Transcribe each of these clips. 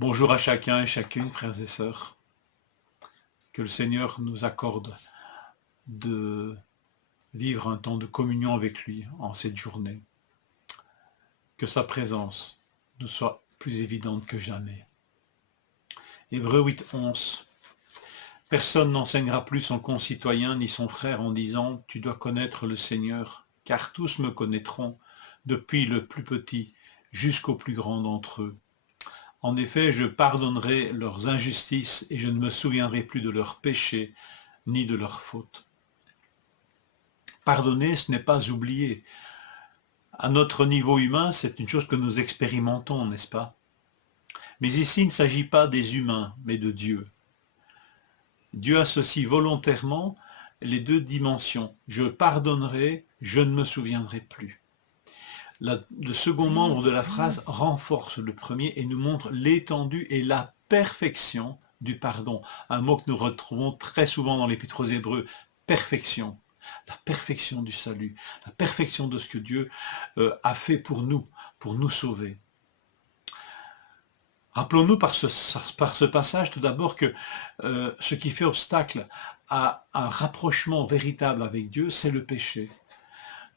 Bonjour à chacun et chacune, frères et sœurs. Que le Seigneur nous accorde de vivre un temps de communion avec lui en cette journée. Que sa présence nous soit plus évidente que jamais. Hébreux 8, 11. Personne n'enseignera plus son concitoyen ni son frère en disant « Tu dois connaître le Seigneur, car tous me connaîtront, depuis le plus petit jusqu'au plus grand d'entre eux. En effet, je pardonnerai leurs injustices et je ne me souviendrai plus de leurs péchés ni de leurs fautes. » Pardonner, ce n'est pas oublier. À notre niveau humain, c'est une chose que nous expérimentons, n'est-ce pas? Mais ici, il ne s'agit pas des humains, mais de Dieu. Dieu associe volontairement les deux dimensions. Je pardonnerai, je ne me souviendrai plus. Le second membre de la phrase renforce le premier et nous montre l'étendue et la perfection du pardon. Un mot que nous retrouvons très souvent dans l'Épître aux Hébreux, perfection. La perfection du salut, la perfection de ce que Dieu a fait pour nous sauver. Rappelons-nous par ce passage tout d'abord que ce qui fait obstacle à un rapprochement véritable avec Dieu, c'est le péché.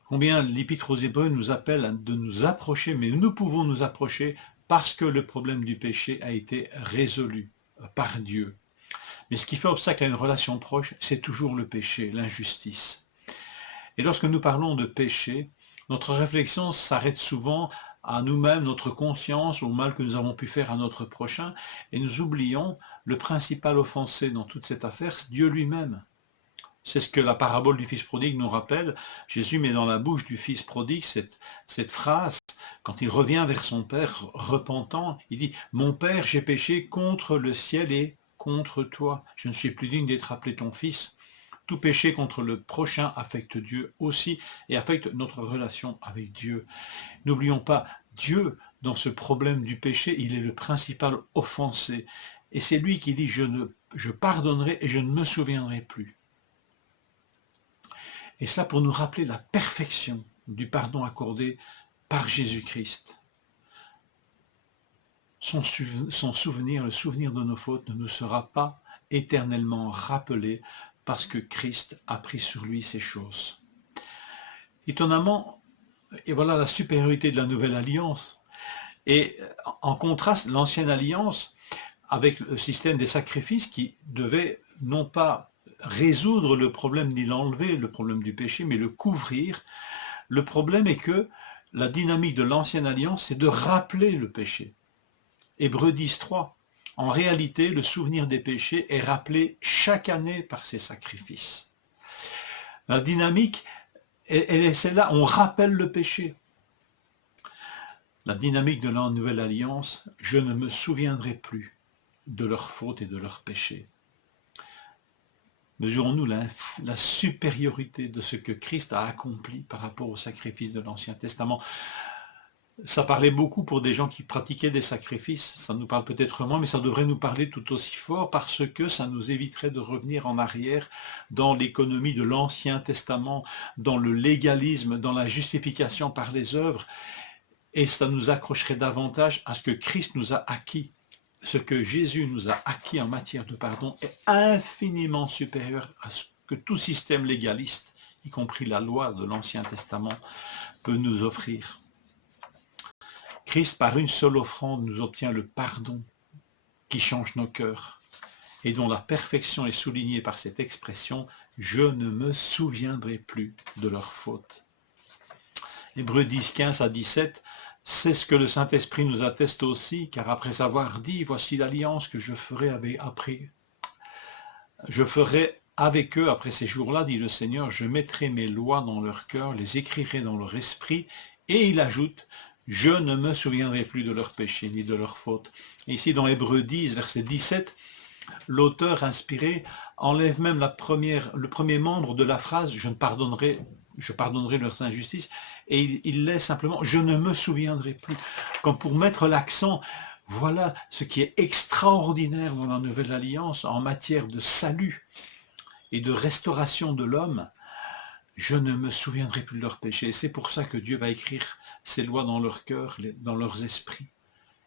Combien l'Épître aux Hébreux nous appelle de nous approcher, mais nous pouvons nous approcher parce que le problème du péché a été résolu par Dieu. Mais ce qui fait obstacle à une relation proche, c'est toujours le péché, l'injustice. Et lorsque nous parlons de péché, notre réflexion s'arrête souvent à nous-mêmes, notre conscience, au mal que nous avons pu faire à notre prochain, et nous oublions le principal offensé dans toute cette affaire, Dieu lui-même. C'est ce que la parabole du fils prodigue nous rappelle. Jésus met dans la bouche du fils prodigue cette phrase, quand il revient vers son père repentant, il dit « Mon père, j'ai péché contre le ciel et contre toi. Je ne suis plus digne d'être appelé ton fils. » Tout péché contre le prochain affecte Dieu aussi et affecte notre relation avec Dieu. N'oublions pas, Dieu, dans ce problème du péché, il est le principal offensé. Et c'est lui qui dit « Je pardonnerai et je ne me souviendrai plus ». Et cela pour nous rappeler la perfection du pardon accordé par Jésus-Christ. Son souvenir, le souvenir de nos fautes ne nous sera pas éternellement rappelé parce que Christ a pris sur lui ces choses. Étonnamment, et voilà la supériorité de la nouvelle alliance. Et en contraste, l'ancienne alliance, avec le système des sacrifices qui devait non pas résoudre le problème ni l'enlever, le problème du péché, mais le couvrir. Le problème est que la dynamique de l'ancienne alliance, c'est de rappeler le péché. Hébreux 10, 3. En réalité, le souvenir des péchés est rappelé chaque année par ces sacrifices. La dynamique, elle est celle-là, on rappelle le péché. La dynamique de la nouvelle alliance, je ne me souviendrai plus de leurs fautes et de leurs péchés. Mesurons-nous la supériorité de ce que Christ a accompli par rapport au sacrifice de l'Ancien Testament. Ça parlait beaucoup pour des gens qui pratiquaient des sacrifices, ça nous parle peut-être moins, mais ça devrait nous parler tout aussi fort parce que ça nous éviterait de revenir en arrière dans l'économie de l'Ancien Testament, dans le légalisme, dans la justification par les œuvres, et ça nous accrocherait davantage à ce que Christ nous a acquis. Ce que Jésus nous a acquis en matière de pardon est infiniment supérieur à ce que tout système légaliste, y compris la loi de l'Ancien Testament, peut nous offrir. Christ, par une seule offrande, nous obtient le pardon qui change nos cœurs et dont la perfection est soulignée par cette expression « Je ne me souviendrai plus de leurs fautes ». Hébreux 10, 15 à 17. C'est ce que le Saint-Esprit nous atteste aussi, car après avoir dit « Voici l'alliance que je ferai avec eux après ces jours-là, dit le Seigneur, je mettrai mes lois dans leur cœur, les écrirai dans leur esprit. » Et il ajoute « Je ne me souviendrai plus de leurs péchés ni de leurs fautes. » Ici dans Hébreux 10, verset 17, l'auteur inspiré enlève même le premier membre de la phrase « Je pardonnerai leurs injustices » et il laisse simplement « Je ne me souviendrai plus », comme pour mettre l'accent, voilà ce qui est extraordinaire dans la Nouvelle Alliance en matière de salut et de restauration de l'homme. Je ne me souviendrai plus de leurs péchés. C'est pour ça que Dieu va écrire ses lois dans leur cœur, dans leurs esprits.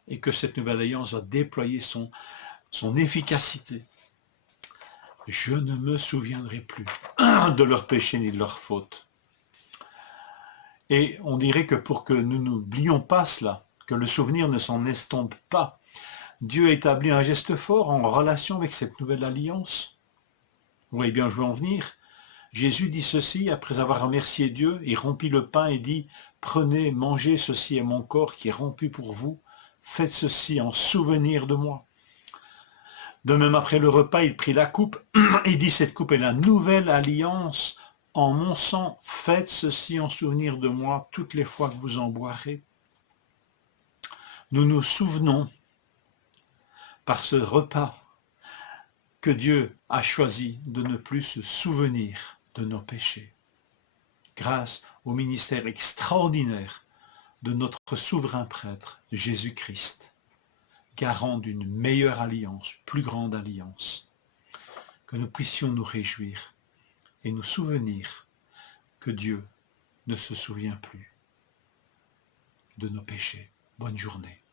et que cette nouvelle alliance va déployer son efficacité. Je ne me souviendrai plus de leurs péchés ni de leurs fautes. Et on dirait que pour que nous n'oublions pas cela, que le souvenir ne s'en estompe pas, Dieu a établi un geste fort en relation avec cette nouvelle alliance. Vous voyez bien où je veux en venir. Jésus dit ceci, après avoir remercié Dieu, il rompit le pain et dit « Prenez, mangez, ceci est mon corps qui est rompu pour vous, faites ceci en souvenir de moi. » De même, après le repas, il prit la coupe et dit « Cette coupe est la nouvelle alliance en mon sang, faites ceci en souvenir de moi toutes les fois que vous en boirez. » Nous nous souvenons par ce repas que Dieu a choisi de ne plus se souvenir de nos péchés, grâce au ministère extraordinaire de notre souverain prêtre, Jésus-Christ, garant d'une meilleure alliance, plus grande alliance, que nous puissions nous réjouir et nous souvenir que Dieu ne se souvient plus de nos péchés. Bonne journée.